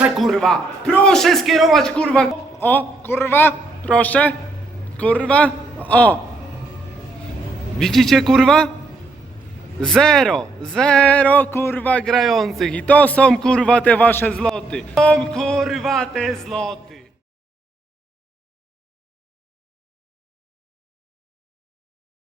Proszę kurwa! Proszę skierować kurwa! O, kurwa! Proszę! Kurwa! O! Widzicie kurwa? Zero! Zero kurwa grających! I to są kurwa te wasze zloty! Są kurwa te zloty!